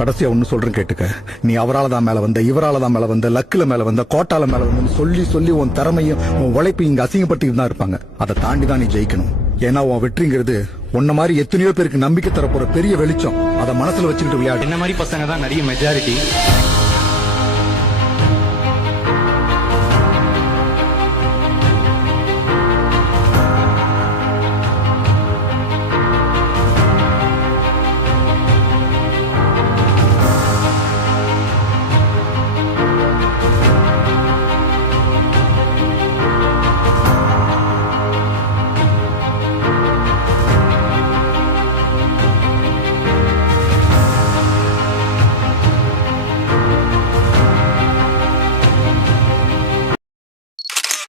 கடைசியா ஒண்ணு சொல்றேன் கேட்டுக்க. நீ அவரால தான் மேல வந்த, இவரால தான் மேல வந்த, லக்குல மேல வந்த, கோட்டால மேல வந்த சொல்லி சொல்லி உன் திறமையும் உன் உழைப்பையும் இங்க அசிங்கப்பட்டு தான் இருப்பாங்க. அதை தாண்டி தான் நீ ஜெயிக்கணும். ஏன்னா உன் வெற்றிங்கிறது உன்ன மாதிரி எத்தனையோ பேருக்கு நம்பிக்கை தர போற பெரிய வெளிச்சம். அதை மனசுல வச்சுக்கிட்டு விளையாடு. என்ன மாதிரி பசங்க தான் நிறைய மெஜாரிட்டி.